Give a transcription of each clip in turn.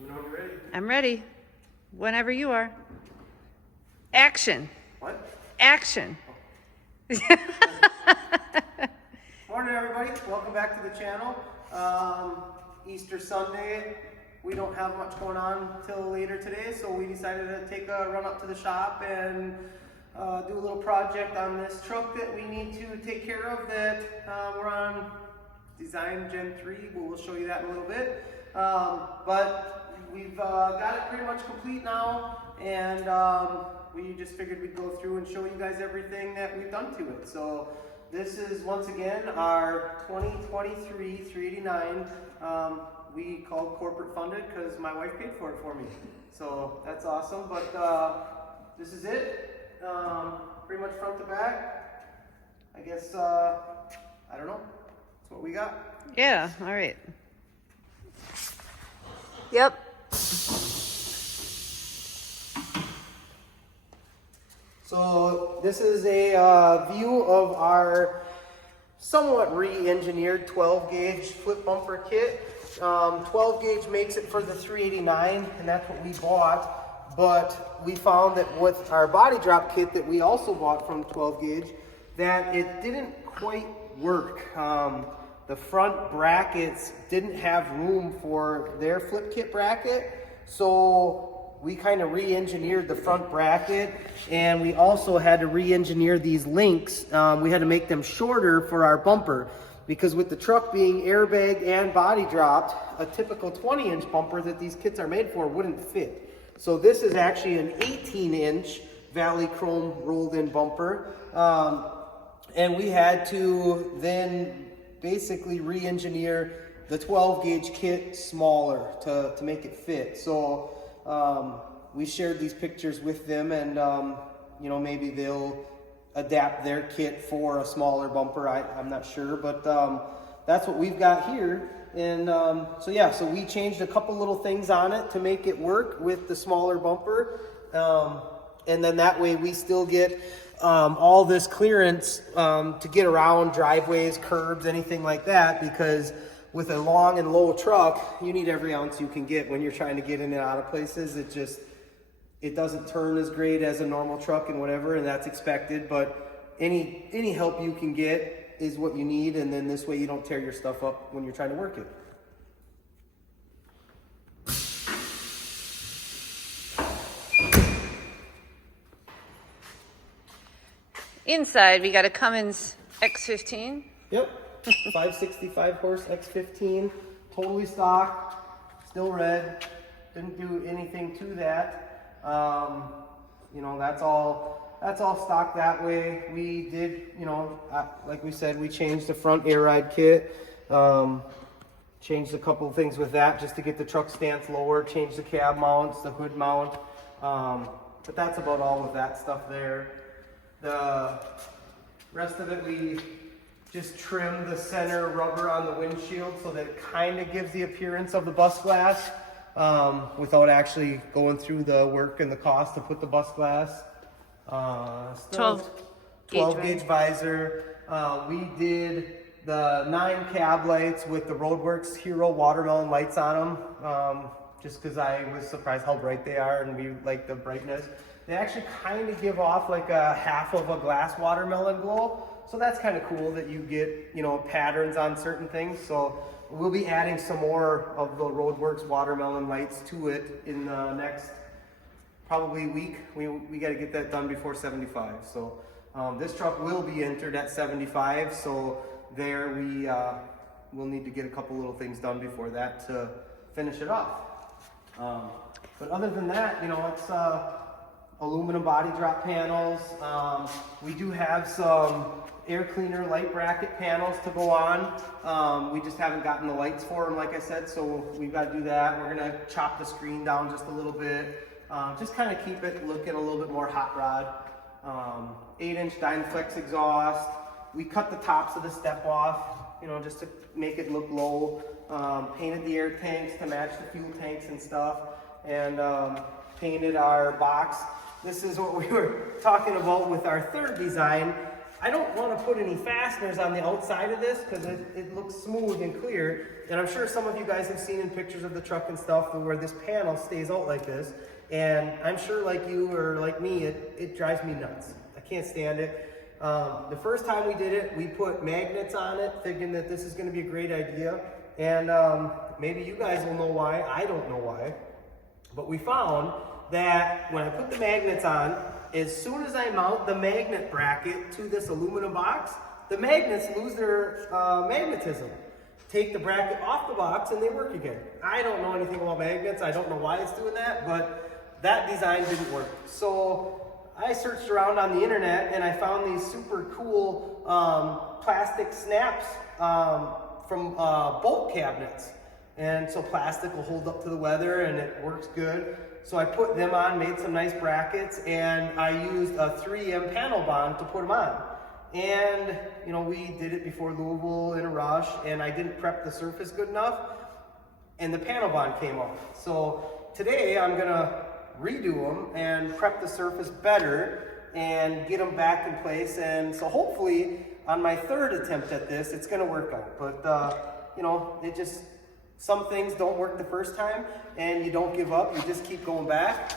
Let me know when you're ready. I'm ready. Whenever you are. Action. What? Action. Morning, everybody. Welcome back to the channel. Easter Sunday. We don't have much going on till later today, so we decided to take a run up to the shop and do a little project on this truck that we need to take care of. That we're on Design Gen 3. We'll show you that in a little bit. But we've got it pretty much complete now, and we just figured we'd go through and show you guys everything that we've done to it. So this is once again our 2023 389. We called corporate funded because my wife paid for it for me. So that's awesome. But this is it. Pretty much front to back. I guess, I don't know. That's what we got. Yeah, all right. Yep. So this is a view of our somewhat re-engineered 12 gauge flip bumper kit. 12 gauge makes it for the 389, and that's what we bought. But we found that with our body drop kit that we also bought from 12 gauge, that it didn't quite work. The front brackets didn't have room for their flip kit bracket, so we kind of re-engineered the front bracket, and we also had to re-engineer these links. We had to make them shorter for our bumper, because with the truck being airbag and body dropped, a typical 20-inch bumper that these kits are made for wouldn't fit. So this is actually an 18-inch Valley Chrome rolled-in bumper, and we had to then basically re-engineer the 12 gauge kit smaller to make it fit. So we shared these pictures with them, and you know, maybe they'll adapt their kit for a smaller bumper. I'm not sure, but that's what we've got here. And so yeah, so we changed a couple little things on it to make it work with the smaller bumper, and then that way we still get all this clearance to get around driveways, curbs, anything like that, because with a long and low truck, you need every ounce you can get when you're trying to get in and out of places. It doesn't turn as great as a normal truck and whatever, and that's expected, but any help you can get is what you need, and then this way you don't tear your stuff up when you're trying to work it. Inside, we got a Cummins X15. Yep, 565 horse X15, totally stock, still red, didn't do anything to that. You know, that's all stock that way. We did, you know, like we said, we changed the front air ride kit, changed a couple of things with that just to get the truck stance lower, changed the cab mounts, the hood mount, but that's about all of that stuff there. The rest of it, we just trimmed the center rubber on the windshield so that it kind of gives the appearance of the bus glass, without actually going through the work and the cost to put the bus glass. 12 gauge visor. We did the 9 cab lights with the Roadworks Hero watermelon lights on them, just because I was surprised how bright they are, and we like the brightness. They actually kind of give off like a half of a glass watermelon glow, so that's kind of cool that you get, you know, patterns on certain things. So we'll be adding some more of the Roadworks watermelon lights to it in the next probably week. We got to get that done before 75. So this truck will be entered at 75. So there we'll need to get a couple little things done before that to finish it off. But other than that, you know, it's aluminum body drop panels. We do have some air cleaner light bracket panels to go on. We just haven't gotten the lights for them, like I said, so we've got to do that. We're going to chop the screen down just a little bit, just kind of keep it looking a little bit more hot rod. 8-inch Dynaflex exhaust. We cut the tops of the step off, you know, just to make it look low. Painted the air tanks to match the fuel tanks and stuff, and painted our box. This is what we were talking about with our third design. I don't want to put any fasteners on the outside of this because it looks smooth and clear. And I'm sure some of you guys have seen in pictures of the truck and stuff where this panel stays out like this. And I'm sure like you or like me, it drives me nuts. I can't stand it. The first time we did it, we put magnets on it, thinking that this is going to be a great idea. And maybe you guys will know why. I don't know why. But we found that when I put the magnets on, as soon as I mount the magnet bracket to this aluminum box, the magnets lose their magnetism. Take the bracket off the box and they work again. I don't know anything about magnets. I don't know why it's doing that, but that design didn't work. So I searched around on the internet and I found these super cool plastic snaps from bolt cabinets. And so plastic will hold up to the weather and it works good. So I put them on, made some nice brackets, and I used a 3M panel bond to put them on. And, you know, we did it before Louisville in a rush, and I didn't prep the surface good enough, and the panel bond came off. So today I'm gonna redo them and prep the surface better and get them back in place. And so hopefully on my third attempt at this, it's gonna work out. But, you know, some things don't work the first time, and you don't give up, you just keep going back.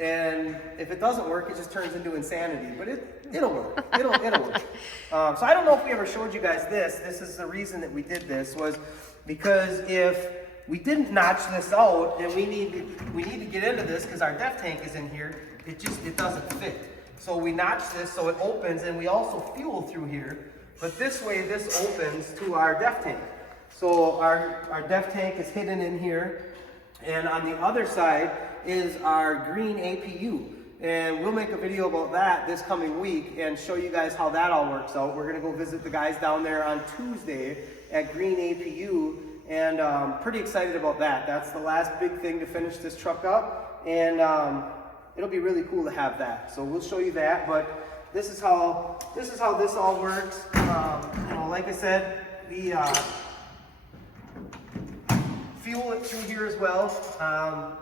And if it doesn't work, it just turns into insanity, but it'll work, it'll work. So I don't know if we ever showed you guys this is the reason that we did this, was because if we didn't notch this out, and we need to get into this because our def tank is in here, it doesn't fit. So we notch this so it opens, and we also fuel through here, but this way this opens to our def tank. So our def tank is hidden in here, and on the other side is our green APU. And we'll make a video about that this coming week and show you guys how that all works out. We're gonna go visit the guys down there on Tuesday at Green APU, and pretty excited about that. That's the last big thing to finish this truck up, and it'll be really cool to have that. So we'll show you that, but this is how this all works. You know, like I said, we fuel it through here as well.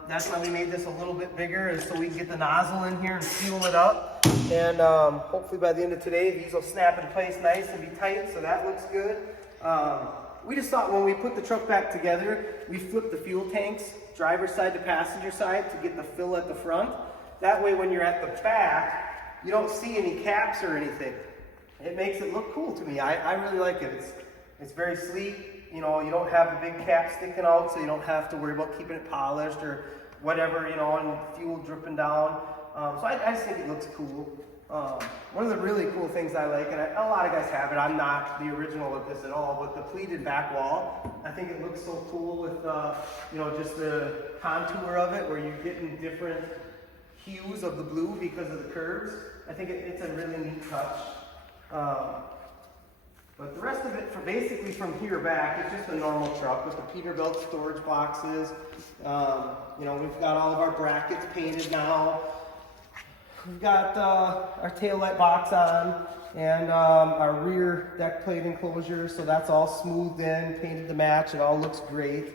That's why we made this a little bit bigger, is so we can get the nozzle in here and fuel it up. And hopefully by the end of today, these will snap in place nice and be tight, so that looks good. We just thought when we put the truck back together, we flipped the fuel tanks, driver's side to passenger side, to get the fill at the front. That way when you're at the back, you don't see any caps or anything. It makes it look cool to me. I really like it. It's very sleek. You know, you don't have the big cap sticking out, so you don't have to worry about keeping it polished or whatever, you know, and fuel dripping down. So I just think it looks cool. One of the really cool things I like, and a lot of guys have it, I'm not the original with this at all, but the pleated back wall. I think it looks so cool with, you know, just the contour of it, where you're getting different hues of the blue because of the curves. I think it's a really neat touch. But the rest of it, basically from here back, it's just a normal truck with the Peterbilt storage boxes. You know, we've got all of our brackets painted now. We've got our taillight box on, and our rear deck plate enclosure, so that's all smoothed in, painted to match. It all looks great.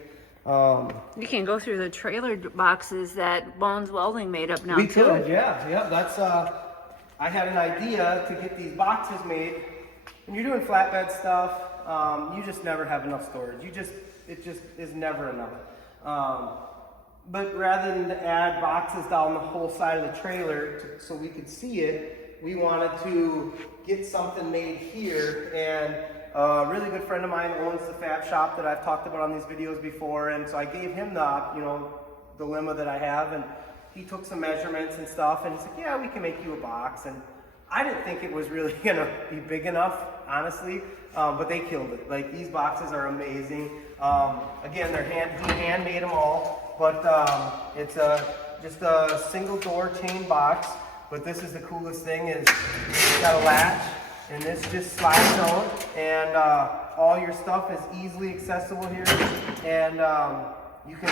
You can go through the trailer boxes that Bones Welding made up now. We could, yeah. That's I had an idea to get these boxes made. When you're doing flatbed stuff, you just never have enough storage. It just is never enough. But rather than to add boxes down the whole side of the trailer so we could see it, we wanted to get something made here. And a really good friend of mine owns the fab shop that I've talked about on these videos before, and so I gave him the dilemma that I have, and he took some measurements and stuff, and he said, yeah, we can make you a box. And I didn't think it was really gonna be big enough, honestly, but they killed it. Like, these boxes are amazing. Again, he handmade them all, but it's just a single door chain box. But this is the coolest thing, is it's got a latch, and this just slides out, and all your stuff is easily accessible here, and you can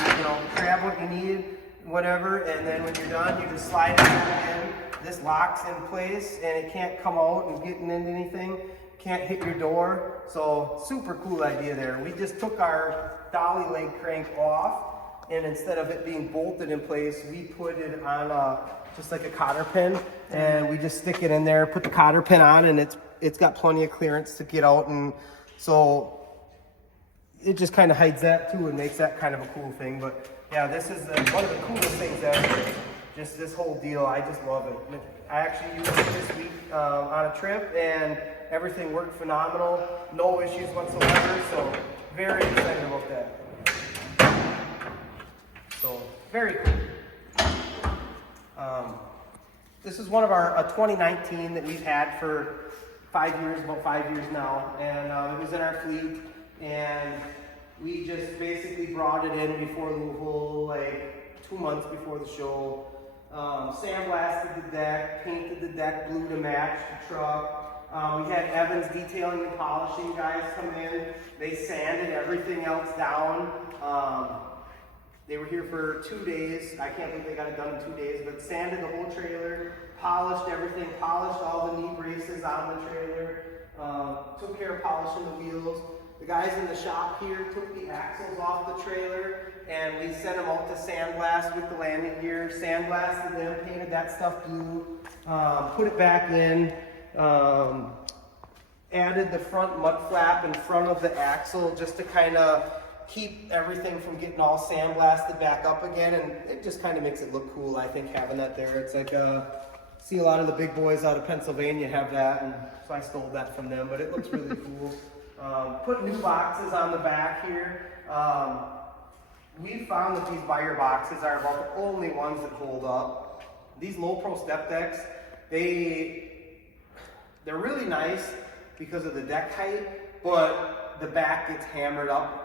grab what you need, whatever, and then when you're done, you just slide it back in. This locks in place, and it can't come out and get into anything, can't hit your door. So super cool idea there. We just took our dolly leg crank off, and instead of it being bolted in place, we put it on just like a cotter pin, and we just stick it in there, put the cotter pin on, and it's it's got plenty of clearance to get out, and so it just kind of hides that too and makes that kind of a cool thing. But yeah, this is one of the coolest things ever. Just this whole deal, I just love it. I actually used it this week on a trip, and everything worked phenomenal. No issues whatsoever, so very excited about that. So, very cool. This is one of our 2019 that we've had for 5 years, about 5 years now, and it was in our fleet, and we just basically brought it in before Louisville, like 2 months before the show. Sandblasted the deck, painted the deck blue to match the truck. We had Evans detailing and polishing guys come in. They sanded everything else down. They were here for 2 days. I can't believe they got it done in 2 days, but sanded the whole trailer, polished everything, polished all the knee braces on the trailer, took care of polishing the wheels. The guys in the shop here took the axles off the trailer, and we sent them out to sandblast with the landing gear, sandblasted them, painted that stuff blue, put it back in, added the front mud flap in front of the axle just to kind of keep everything from getting all sandblasted back up again, and it just kind of makes it look cool, I think, having that there. It's like, see a lot of the big boys out of Pennsylvania have that, and so I stole that from them, but it looks really cool. Put new boxes on the back here. We found that these Buyer boxes are about the only ones that hold up. These low pro step decks, they're really nice because of the deck height, but the back gets hammered up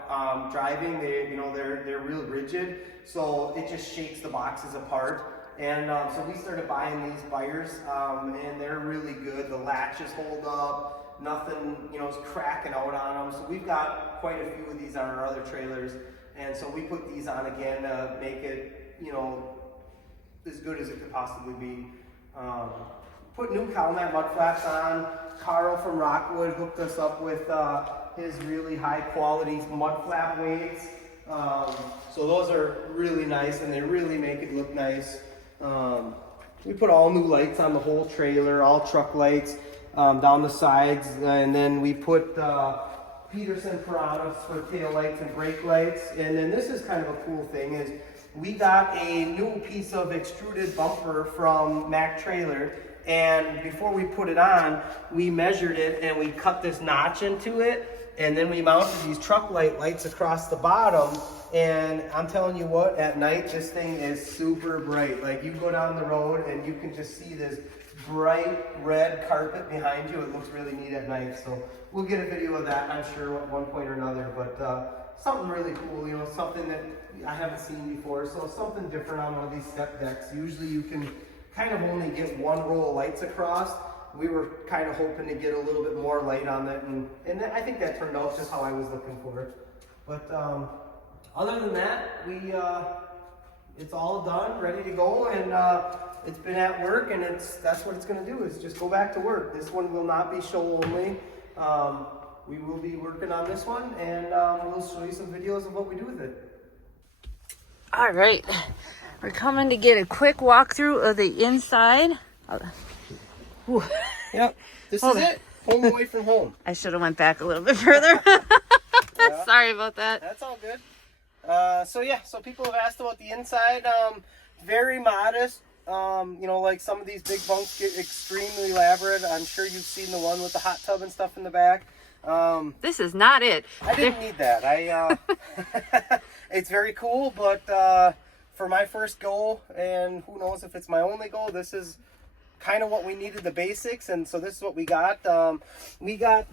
driving. They're real rigid, so it just shakes the boxes apart. And so we started buying these Buyers, and they're really good. The latches hold up, nothing is cracking out on them. So we've got quite a few of these on our other trailers, and so we put these on again to make it as good as it could possibly be. Put new Calmat mud flaps on. Carl from Rockwood hooked us up with his really high quality mud flap weights. So those are really nice, and they really make it look nice. We put all new lights on the whole trailer, all truck lights down the sides, and then we put Peterson Piranhas for tail lights and brake lights. And then this is kind of a cool thing is we got a new piece of extruded bumper from Mac Trailer, and before we put it on, we measured it and we cut this notch into it, and then we mounted these truck lights across the bottom. And I'm telling you what, at night this thing is super bright. Like, you go down the road and you can just see this bright red carpet behind you. It looks really neat at night. So we'll get a video of that, I'm sure, at one point or another. But something really cool, something that I haven't seen before. So something different on one of these step decks. Usually you can kind of only get one row of lights across. We were kind of hoping to get a little bit more light on that, and I think that turned out just how I was looking for it. But other than that, it's all done, ready to go, and it's been at work, and that's what it's going to do, is just go back to work. This one will not be show only. We will be working on this one, and we'll show you some videos of what we do with it. All right, we're coming to get a quick walkthrough of the inside. Yep, this is it. Home away from home. I should have went back a little bit further. Yeah. Sorry about that. That's all good. So people have asked about the inside. Very modest. Like some of these big bunks get extremely elaborate. I'm sure you've seen the one with the hot tub and stuff in the back. This is not it. I didn't need that. It's very cool, but for my first go, and who knows if it's my only go, this is kind of what we needed, the basics, and so this is what we got. We got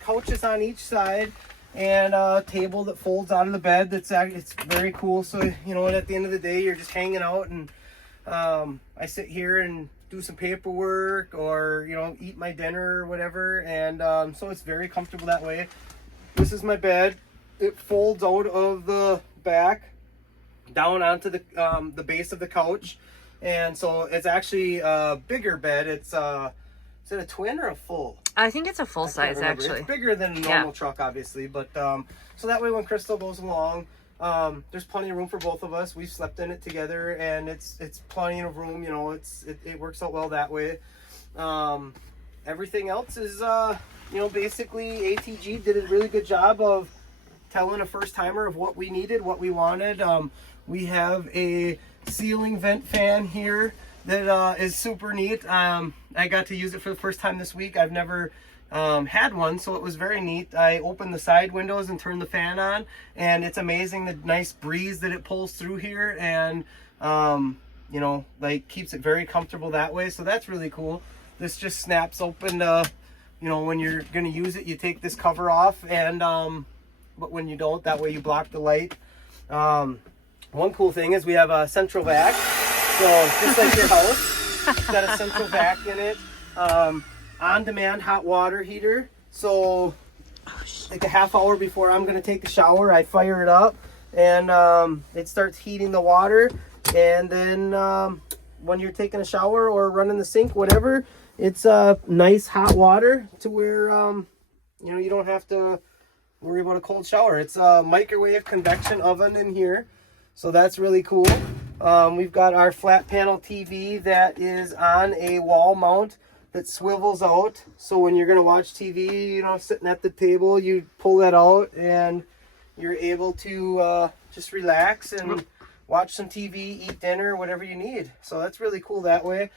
couches on each side, and a table that folds out of the bed. It's very cool. So at the end of the day, you're just hanging out, and I sit here and do some paperwork, or eat my dinner or whatever, and so it's very comfortable that way. This is my bed. It folds out of the back down onto the base of the couch, and so it's actually a bigger bed. It's is it a twin or a full? I think it's a full size, actually. It's bigger than a normal truck, obviously, but so that way when Crystal goes along, there's plenty of room for both of us. We've slept in it together, and it's plenty of room. It works out well that way. everything else is, you know, basically ATG did a really good job of telling a first timer of what we needed, what we wanted. We have a ceiling vent fan here that is super neat. I got to use it for the first time this week. I've never had one, so it was very neat. I opened the side windows and turned the fan on, and it's amazing the nice breeze that it pulls through here, and you know, like keeps it very comfortable that way. So that's really cool. This just snaps open. You know, when you're going to use it, you take this cover off, and but when you don't, that way you block the light. One cool thing is we have a central vac, so just like your house, it's got a central vac in it. On-demand hot water heater, so like a half hour before I'm going to take a shower, I fire it up, and it starts heating the water, and then when you're taking a shower or running the sink, whatever, it's nice hot water to where you know, you don't have to worry about a cold shower. It's a microwave convection oven in here, so that's really cool. We've got our flat panel TV that is on a wall mount that swivels out, so when you're going to watch TV, you know, sitting at the table, you pull that out and you're able to just relax and watch some TV, eat dinner, whatever you need. So that's really cool that way.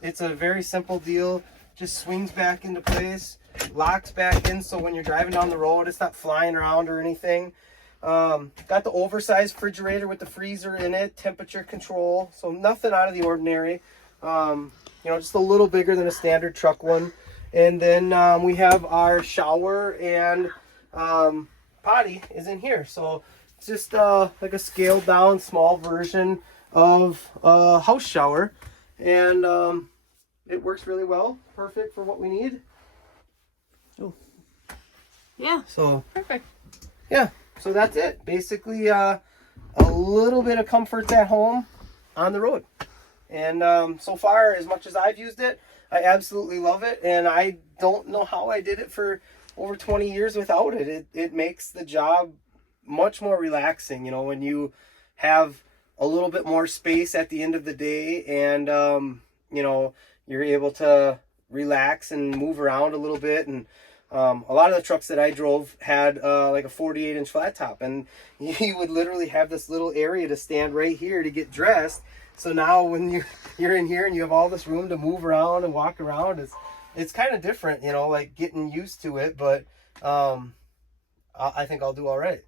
It's a very simple deal, just swings back into place, locks back in, so when you're driving down the road, it's not flying around or anything. Got the oversized refrigerator with the freezer in it, temperature control, so nothing out of the ordinary. You know, just a little bigger than a standard truck one. And then we have our shower and potty is in here. So it's just like a scaled down small version of a house shower. And it works really well. Perfect for what we need. Oh. Yeah. So perfect. Yeah. So that's it. Basically a little bit of comforts at home on the road. And so far, as much as I've used it, I absolutely love it. And I don't know how I did it for over 20 years without it. It makes the job much more relaxing, you know, when you have a little bit more space at the end of the day, and, you know, you're able to relax and move around a little bit. And a lot of the trucks that I drove had like a 48-inch flat top, and you would literally have this little area to stand right here to get dressed. So now when you're in here and you have all this room to move around and walk around, it's kind of different, you know, like getting used to it. But I think I'll do all right.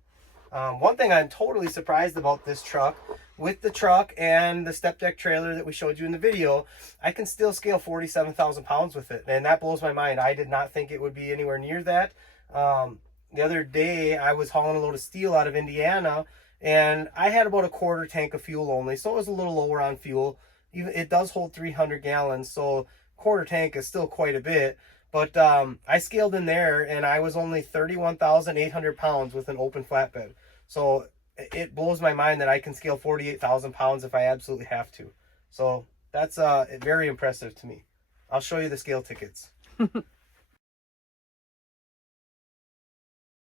One thing I'm totally surprised about this truck, with the truck and the step deck trailer that we showed you in the video, I can still scale 47,000 pounds with it. And that blows my mind. I did not think it would be anywhere near that. The other day I was hauling a load of steel out of Indiana, and I had about a quarter tank of fuel only, so it was a little lower on fuel. Even it does hold 300 gallons, so quarter tank is still quite a bit. But I scaled in there, and I was only 31,800 pounds with an open flatbed. So it blows my mind that I can scale 48,000 pounds if I absolutely have to. So that's very impressive to me. I'll show you the scale tickets.